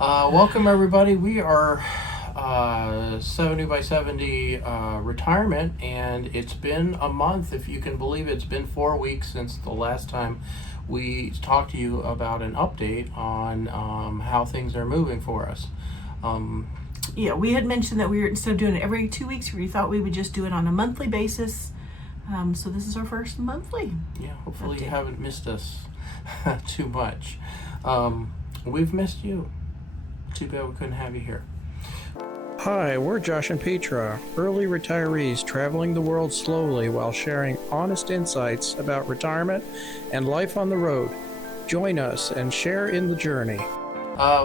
Welcome everybody. We are 70 by 70 retirement, and it's been a month, if you can believe it. It's been 4 weeks since the last time we talked to you about an update on how things are moving for us. We had mentioned that we were, instead of doing it every 2 weeks, we thought we would just do it on a monthly basis. So this is our first monthly. Yeah, hopefully update. You haven't missed us too much. We've missed you. Too bad we couldn't have you here. Hi, we're Josh and Petra, early retirees traveling the world slowly while sharing honest insights about retirement and life on the road. Join us and share in the journey.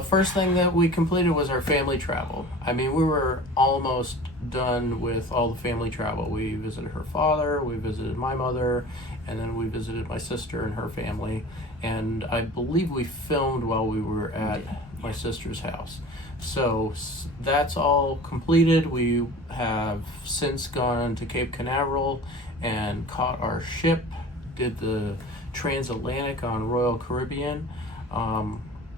First thing that we completed was our family travel. I mean, we were almost done with all the family travel. We visited her father, we visited my mother, and then we visited my sister and her family. And I believe we filmed while we were at my sister's house. So that's all completed. We have since gone to Cape Canaveral and caught our ship, did the Transatlantic on Royal Caribbean.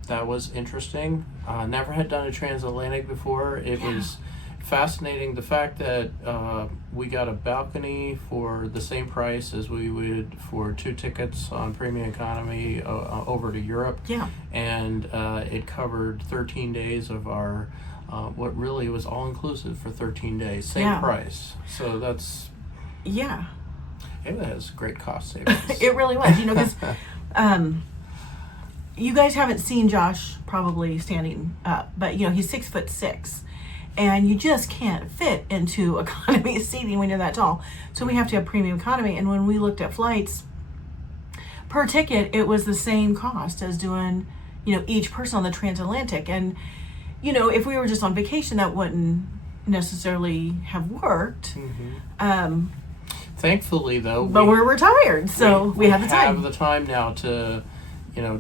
That was interesting. Never had done a transatlantic before. It was fascinating. The fact that we got a balcony for the same price as we would for 2 tickets on premium economy over to Europe. Yeah. And it covered 13 days of our, what really was all inclusive for 13 days. Same price. So that's... Yeah. It was great cost savings. It really was, because... you guys haven't seen Josh probably standing up, but he's 6'6", and you just can't fit into economy seating when you're that tall. So we have to have premium economy. And when we looked at flights per ticket, it was the same cost as doing, each person on the Transatlantic. And if we were just on vacation, that wouldn't necessarily have worked. Mm-hmm. Thankfully, though, but we're retired, so we have the time. We have the time now to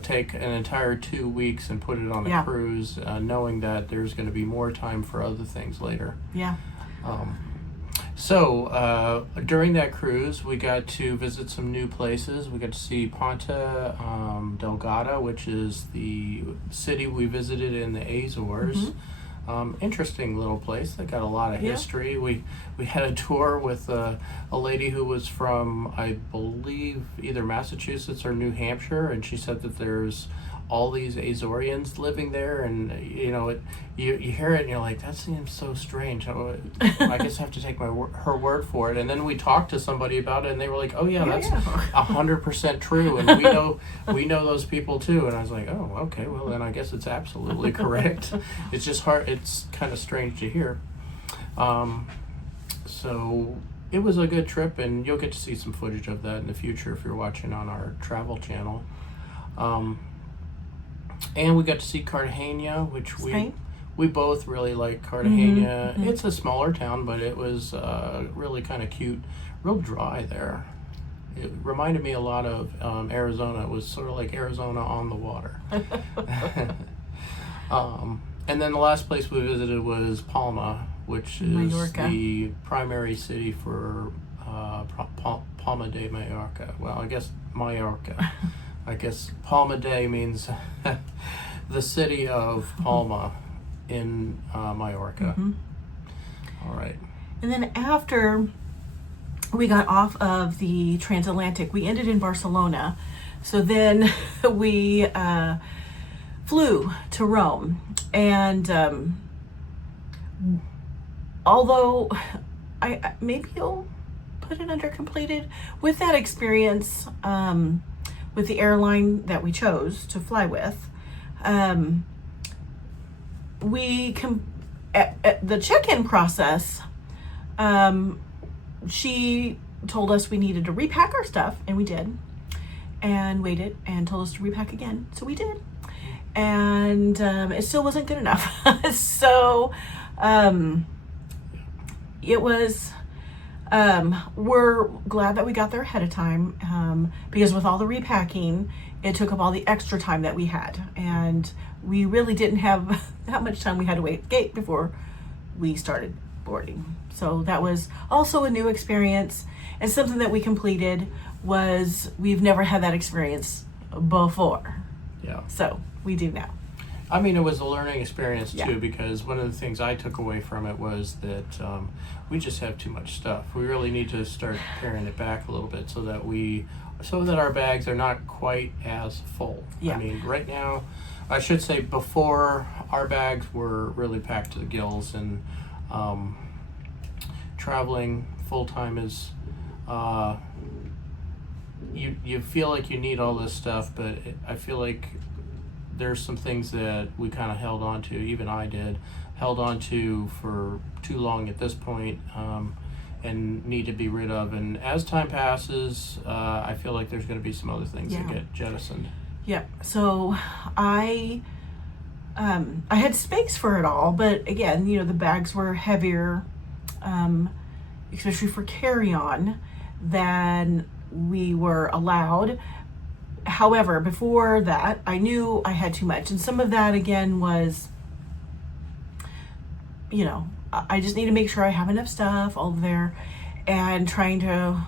take an entire 2 weeks and put it on a cruise, knowing that there's going to be more time for other things later. Yeah. So during that cruise, we got to visit some new places. We got to see Ponta Delgada, which is the city we visited in the Azores. Mm-hmm. Interesting little place. They got a lot of history. We had a tour with a lady who was from, I believe, either Massachusetts or New Hampshire, and she said that there's all these Azoreans living there, and you hear it and you're like, that seems so strange. I guess I have to take her word for it. And then we talked to somebody about it, and they were like, oh yeah, that's 100% true, and we know those people too. And I was like, oh, okay, well then I guess it's absolutely correct. It's just hard. It's kind of strange to hear. So it was a good trip, and you'll get to see some footage of that in the future if you're watching on our travel channel. And we got to see Cartagena, which we both really like Cartagena. Mm-hmm. It's a smaller town, but it was really kind of cute, real dry there. It reminded me a lot of Arizona. It was sort of like Arizona on the water. And then the last place we visited was Palma, which is Mallorca. The primary city for Palma de Mallorca. Well, I guess Mallorca. I guess Palma de means the city of Palma in Mallorca. Mm-hmm. All right. And then after we got off of the Transatlantic, we ended in Barcelona. So then we flew to Rome. And although I maybe you'll put it under completed, with that experience, with the airline that we chose to fly with, at the check-in process, she told us we needed to repack our stuff, and we did, and waited and told us to repack again, so we did, and it still wasn't good enough. So it was we're glad that we got there ahead of time, because with all the repacking, it took up all the extra time that we had, and we really didn't have that much time. We had to wait at the gate before we started boarding. So that was also a new experience, and something that we completed was we've never had that experience before. Yeah. So we do now. I mean, it was a learning experience Yeah. too, because one of the things I took away from it was that we just have too much stuff. We really need to start paring it back a little bit so that our bags are not quite as full. Yeah. I mean, right now, I should say before, our bags were really packed to the gills, and traveling full time is you feel like you need all this stuff, but I feel like there's some things that we kind of held on to, even I did, held on to for too long at this point, and need to be rid of. And as time passes, I feel like there's going to be some other things that get jettisoned. Yep. So I had space for it all, but again, the bags were heavier, especially for carry-on, than we were allowed. However, before that, I knew I had too much. And some of that, again, was, I just need to make sure I have enough stuff all there, and trying to,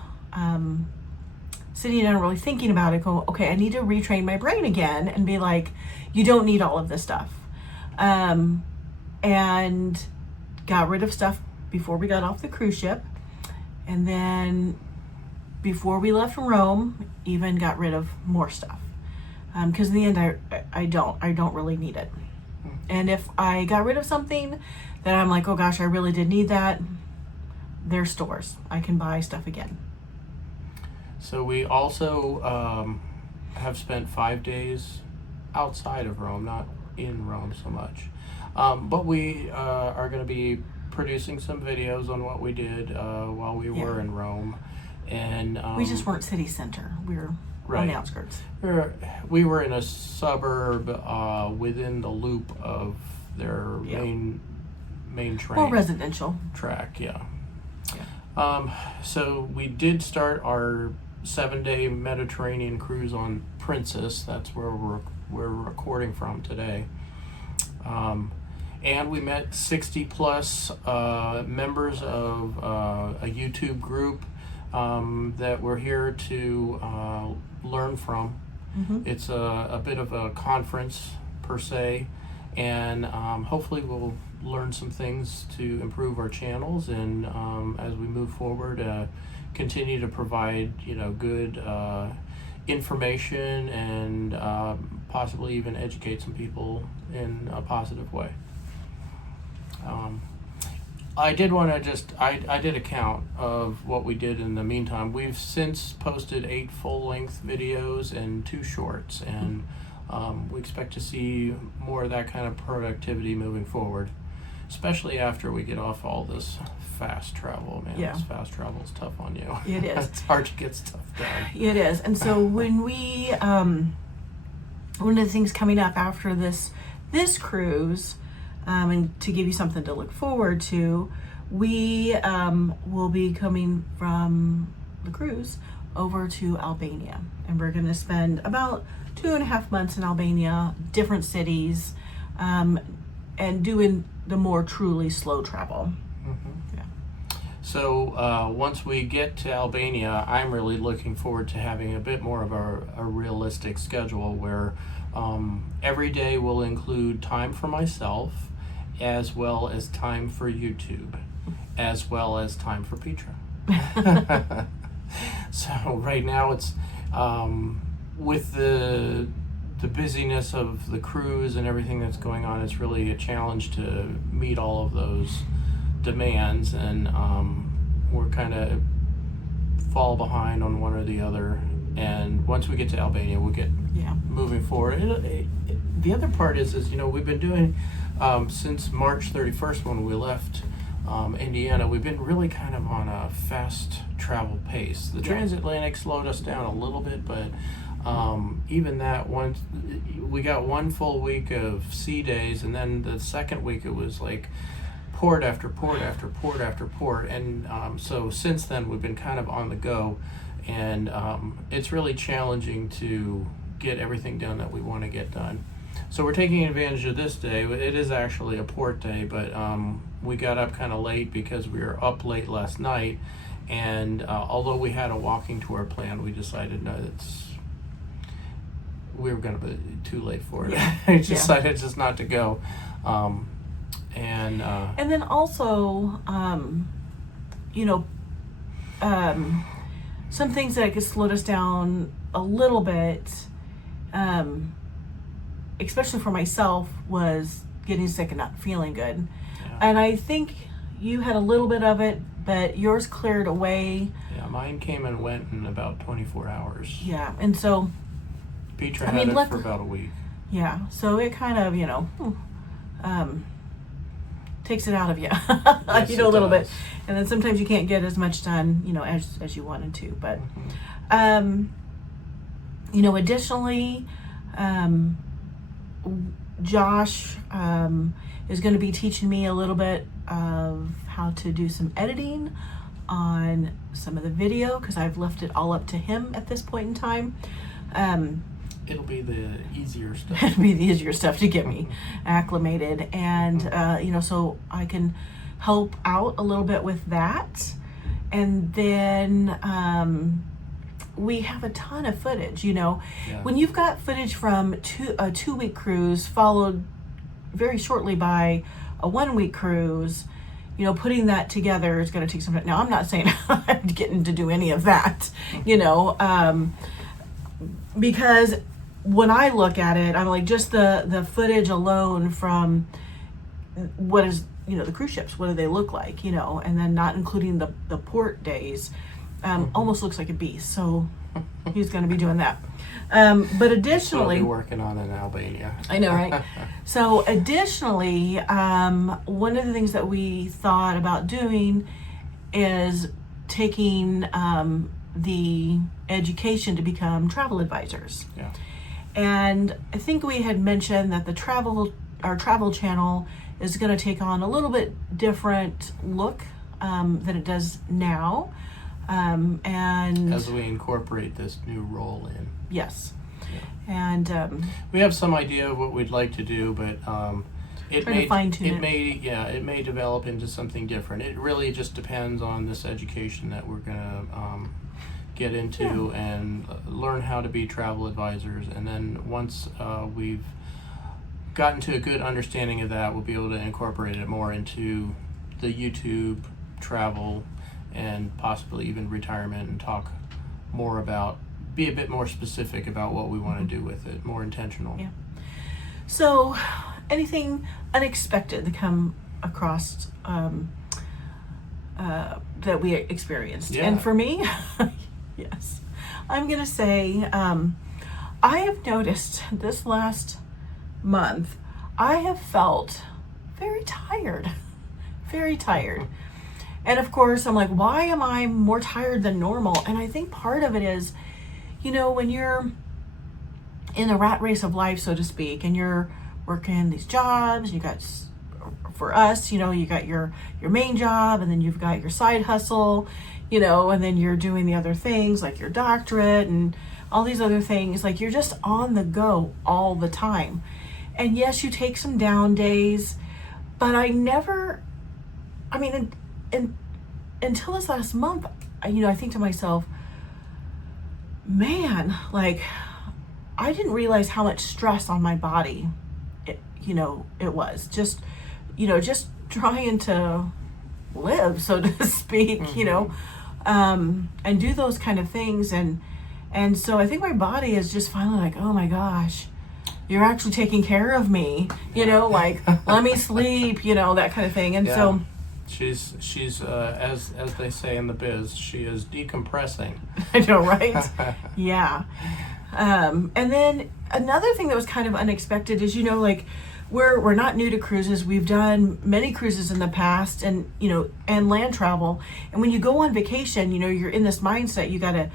sitting down and really thinking about it, go, okay, I need to retrain my brain again and be like, you don't need all of this stuff. And got rid of stuff before we got off the cruise ship. And then before we left Rome, even got rid of more stuff. Because in the end, I don't really need it. And if I got rid of something that I'm like, oh gosh, I really did need that, there's stores. I can buy stuff again. So we also have spent 5 days outside of Rome, not in Rome so much. But we are going to be producing some videos on what we did while we were in Rome. And we just weren't city center. We were on the outskirts. We were in a suburb within the loop of their main train. More residential track, yeah. So we did start our 7-day Mediterranean cruise on Princess. That's where we're recording from today. And we met 60 plus members of a YouTube group that we're here to learn from. Mm-hmm. It's a bit of a conference per se, and hopefully we'll learn some things to improve our channels, and as we move forward, continue to provide good information, and possibly even educate some people in a positive way. I did want to I did a count of what we did in the meantime. We've since posted 8 full-length videos and 2 shorts, and we expect to see more of that kind of productivity moving forward, especially after we get off all this fast travel. Man, this fast travel is tough on you. It is. It's hard to get stuff done. It is. And so when we, one of the things coming up after this cruise, and to give you something to look forward to, we will be coming from the cruise over to Albania. And we're going to spend about 2.5 months in Albania, different cities, and doing the more truly slow travel. Mm-hmm. Yeah. So once we get to Albania, I'm really looking forward to having a bit more of a realistic schedule where every day will include time for myself, as well as time for YouTube, as well as time for Petra. So right now it's with the busyness of the cruise and everything that's going on, it's really a challenge to meet all of those demands, and we're kind of fall behind on one or the other. And once we get to Albania, we'll get moving forward. The other part is we've been doing since March 31st when we left Indiana, we've been really kind of on a fast travel pace. The Transatlantic slowed us down a little bit, but even that we got 1 full week of sea days, and then the second week it was like port after port after port after port, and so since then we've been kind of on the go, and it's really challenging to get everything done that we want to get done. So we're taking advantage of this day. It is actually a port day, but we got up kind of late because we were up late last night, and although we had a walking tour plan, we decided no, we were going to be too late for it. Yeah. I decided just not to go. And then also, some things that could slow us down a little bit, especially for myself, was getting sick and not feeling good. Yeah. And I think you had a little bit of it, but yours cleared away. Yeah, mine came and went in about 24 hours. Yeah, and so Petra had it for about a week. Yeah, so it kind of, takes it out of you, Yes, a little does. bit. And then sometimes you can't get as much done, as you wanted to. But, additionally, Josh is going to be teaching me a little bit of how to do some editing on some of the video, because I've left it all up to him at this point in time. It'll be the easier stuff. It'll be the easier stuff to get me acclimated, and so I can help out a little bit with that. And then we have a ton of footage. When you've got footage from a 2-week cruise followed very shortly by a 1-week cruise, putting that together is going to take some time. Now, I'm not saying I'm getting to do any of that, because when I look at it, I'm like, just the footage alone from what is, the cruise ships, what do they look like, and then not including the port days, almost looks like a beast. So he's going to be doing that. But additionally, I'll be working on in Albania. I know, right? So additionally, one of the things that we thought about doing is taking the education to become travel advisors. Yeah. And I think we had mentioned that our travel channel is going to take on a little bit different look than it does now. And as we incorporate this new role in. Yes. Yeah. And we have some idea of what we'd like to do, but it may develop into something different. It really just depends on this education that we're gonna get into and learn how to be travel advisors. And then once we've gotten to a good understanding of that, we'll be able to incorporate it more into the YouTube travel and possibly even retirement, and talk more about, be a bit more specific about what we want to do with it, more intentional. Yeah. So anything unexpected to come across that we experienced? Yeah. And for me, yes, I'm going to say I have noticed this last month, I have felt very tired, very tired. And of course, I'm like, why am I more tired than normal? And I think part of it is, when you're in the rat race of life, so to speak, and you're working these jobs, you got, for us, you got your main job, and then you've got your side hustle, and then you're doing the other things like your doctorate and all these other things. Like, you're just on the go all the time. And yes, you take some down days, but until this last month, I think to myself, man, like, I didn't realize how much stress on my body it was. Just trying to live, so to speak, and do those kind of things. And so I think my body is just finally like, oh my gosh, you're actually taking care of me, like, let me sleep, that kind of thing. And so she's as they say in the biz, she is decompressing. I know, right? Yeah. And then another thing that was kind of unexpected is, like, we're not new to cruises. We've done many cruises in the past, and and land travel. And when you go on vacation, you're in this mindset. You gotta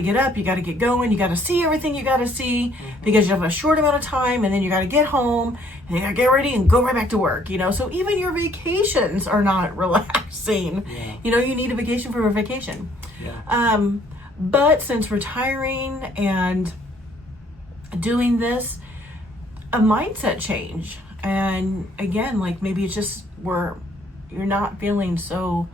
get up, you gotta get going, you gotta see everything you gotta see, because you have a short amount of time, and then you gotta get home, and you gotta get ready and go right back to work. So even your vacations are not relaxing. Yeah. You need a vacation for a vacation. Yeah. But since retiring and doing this, a mindset change. And again, like, maybe it's just we're you're not feeling so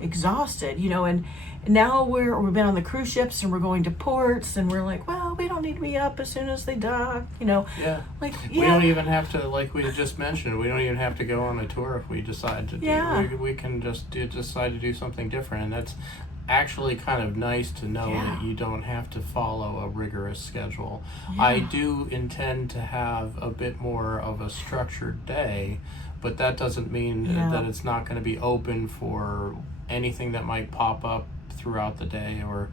exhausted, you know. And now we've been on the cruise ships and we're going to ports and we're like, well, we don't need to be up as soon as they dock, you know. Yeah. Like, We don't even have to, like we just mentioned, we don't even have to go on a tour if we decide to do. Yeah. We can just decide to do something different, and that's actually kind of nice to know that you don't have to follow a rigorous schedule. I do intend to have a bit more of a structured day, but that doesn't mean that it's not going to be open for anything that might pop up throughout the day, or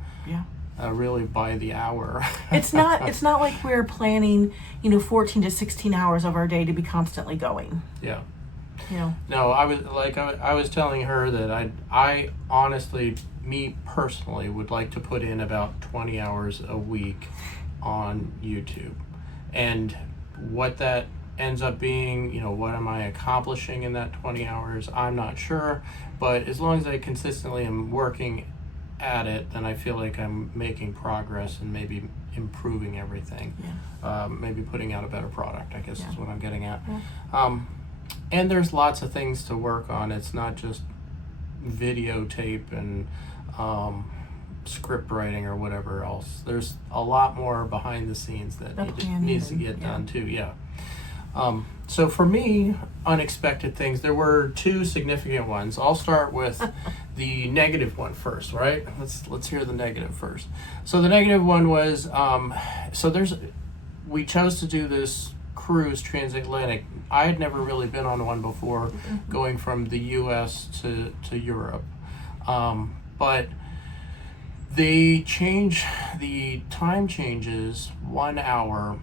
really by the hour. It's not like we're planning, you know, 14 to 16 hours of our day to be constantly going. Yeah. You know. No, I was telling her that I honestly, me personally, would like to put in about 20 hours a week on YouTube. And what that ends up being, you know, what am I accomplishing in that 20 hours? I'm not sure. But as long as I consistently am working at it, then I feel like I'm making progress and maybe improving everything. Maybe putting out a better product, I guess is what I'm getting at. And there's lots of things to work on. It's not just videotape and script writing or whatever else. There's a lot more behind the scenes that needs to get done too. So for me, unexpected things, there were two significant ones. I'll start with the negative one first, right? Let's hear the negative first. So the negative one was, we chose to do this cruise, Transatlantic. I had never really been on one before, going from the U.S. to Europe. But they change, the time changes 1 hour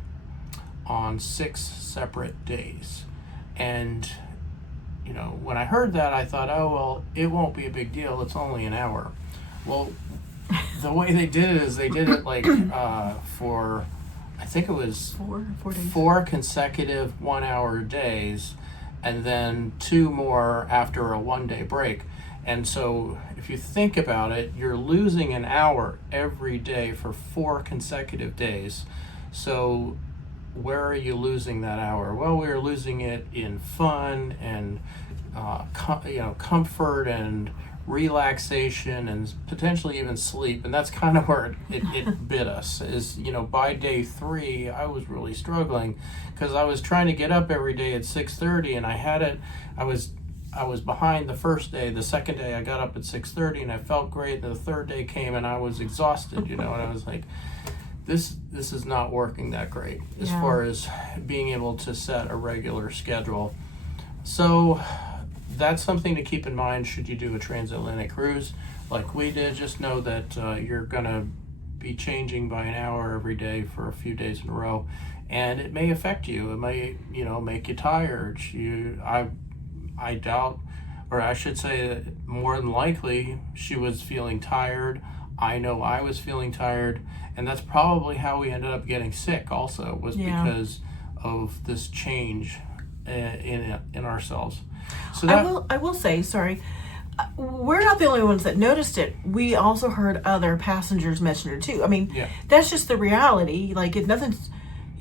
on 6 separate days. And, you know, when I heard that, I thought, oh, well, it won't be a big deal. It's only an hour. Well, the way they did it is they did it like for, I think it was 4 days. 4 consecutive 1 hour days, and then 2 more after a 1 day break. And so if you think about it, you're losing an hour every day for 4 consecutive days. So where are you losing that hour? Well, we're losing it in fun and comfort and relaxation and potentially even sleep. And that's kind of where it bit us. Is, you know, by day 3, I was really struggling because I was trying to get up every day at 6:30, and I was behind the first day. The second day I got up at 6:30 and I felt great. And the third day came and I was exhausted, you know, and I was like, this is not working that great as far as being able to set a regular schedule. So that's something to keep in mind should you do a transatlantic cruise like we did. Just know that you're gonna be changing by an hour every day for a few days in a row, and it may affect you. It may, you know, make you tired. I doubt, or I should say that more than likely she was feeling tired. I know I was feeling tired, and that's probably how we ended up getting sick also, was because of this change in ourselves. So that, I will say, sorry, we're not the only ones that noticed it. We also heard other passengers mention it too. I mean, that's just the reality. Like, if nothing's,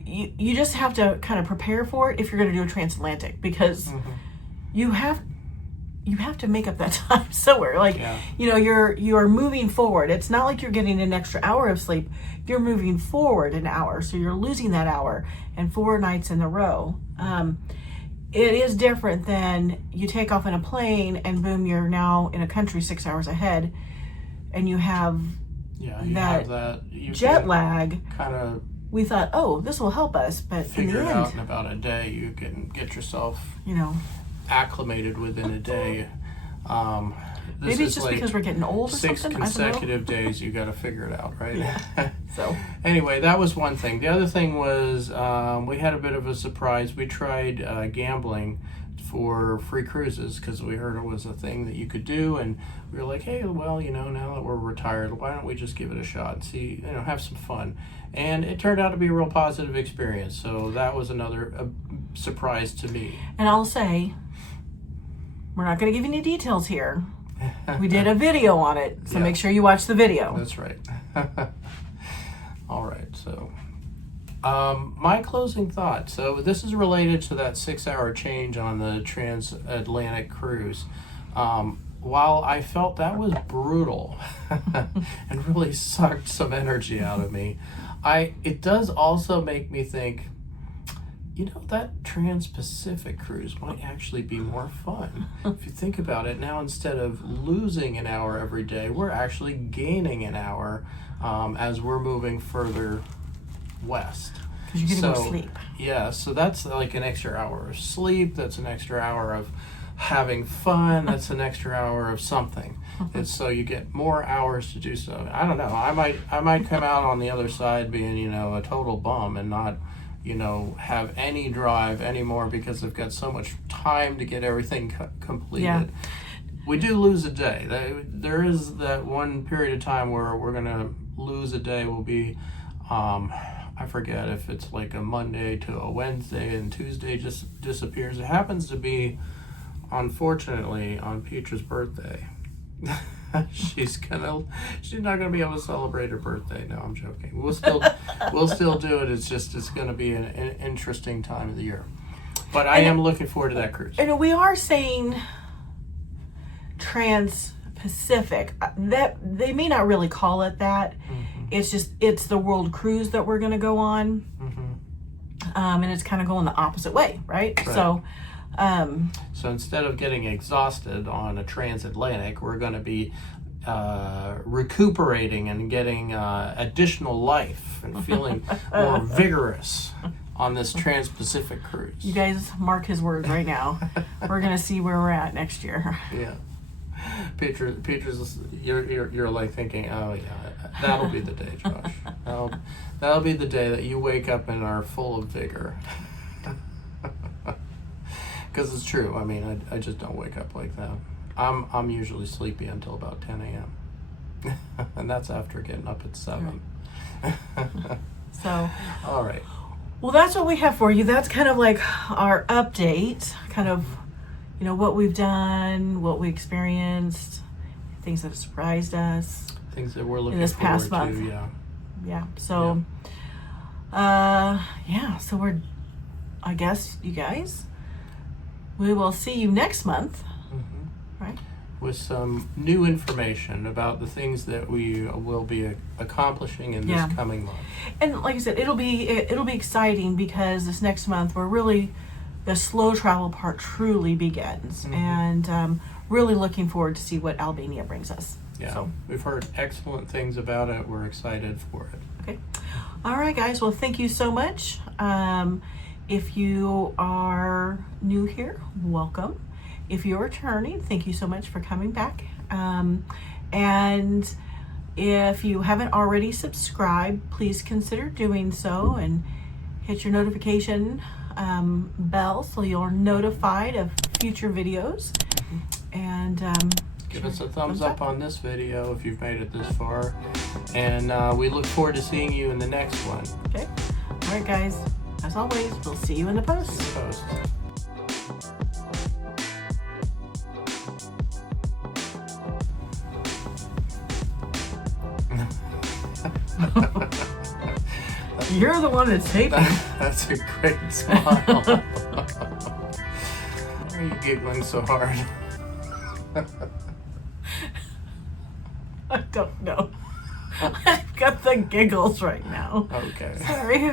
you just have to kind of prepare for it if you're going to do a transatlantic, because you have to make up that time somewhere. Like, you know, you are moving forward. It's not like you're getting an extra hour of sleep. You're moving forward an hour, so you're losing that hour, and 4 nights in a row. It is different than you take off in a plane and boom, you're now in a country 6 hours ahead, and you have that jet lag. Kind of. We thought, oh, this will help us, but in the Figure it end, out in about a day. You can get yourself, you know, acclimated within a day. Maybe it's just like because we're getting old or 6 something. consecutive days. You got to figure it out, right? So anyway, that was one thing. The other thing was we had a bit of a surprise. We tried gambling for free cruises because we heard it was a thing that you could do, and we were like, hey, well, you know, now that we're retired, why don't we just give it a shot and see, you know, have some fun. And it turned out to be a real positive experience. So that was another surprise to me. And I'll say, we're not going to give you any details here. We did a video on it, so make sure you watch the video. That's right. All right, so my closing thought. So this is related to that 6 hour change on the transatlantic cruise. While I felt that was brutal and really sucked some energy out of me, it does also make me think, that Trans-Pacific cruise might actually be more fun. If you think about it, now instead of losing an hour every day, we're actually gaining an hour as we're moving further west. Because you're getting more sleep. Yeah, so that's like an extra hour of sleep, that's an extra hour of having fun, that's an extra hour of something. And so you get more hours to do so. I don't know, I might come out on the other side being, a total bum and not have any drive anymore because I've got so much time to get everything completed. Yeah. We do lose a day. There is that one period of time where we're going to lose a day. Will be, I forget if it's like a Monday to a Wednesday and Tuesday just disappears. It happens to be, unfortunately, on Petra's birthday. She's not gonna be able to celebrate her birthday. No, I'm joking. We'll still do it. It's gonna be an interesting time of the year. But I am looking forward to that cruise. And we are saying Trans-Pacific. That they may not really call it that. Mm-hmm. It's the world cruise that we're gonna go on. Mm-hmm. And it's kind of going the opposite way, right? So instead of getting exhausted on a transatlantic, we're going to be recuperating and getting additional life and feeling more vigorous on this Trans-Pacific cruise. You guys mark his words right now. We're going to see where we're at next year. Yeah. Petra's, you're like thinking, oh yeah, that'll be the day, Josh. That'll be the day that you wake up and are full of vigor. Because it's true. I mean, I just don't wake up like that. I'm usually sleepy until about 10 a.m. And that's after getting up at 7. So. All right. Well, that's what we have for you. That's kind of like our update, kind of, what we've done, what we experienced, things that have surprised us. Things that we're looking in this forward past month. to, yeah. Yeah. So, so we're, I guess, you guys, we will see you next month, right? With some new information about the things that we will be accomplishing in this coming month. And like I said, it'll be exciting because this next month the slow travel part truly begins, and really looking forward to see what Albania brings us. Yeah, so we've heard excellent things about it. We're excited for it. Okay, all right, guys. Well, thank you so much. If you are new here, welcome. If you're returning, thank you so much for coming back. And if you haven't already subscribed, please consider doing so and hit your notification bell so you're notified of future videos. And give us a thumbs up on this video if you've made it this far. And we look forward to seeing you in the next one. Okay. All right, guys. As always, we'll see you in the post. You're the one that's taping. That's a great smile. Why are you giggling so hard? I don't know. I've got the giggles right now. Okay. Sorry.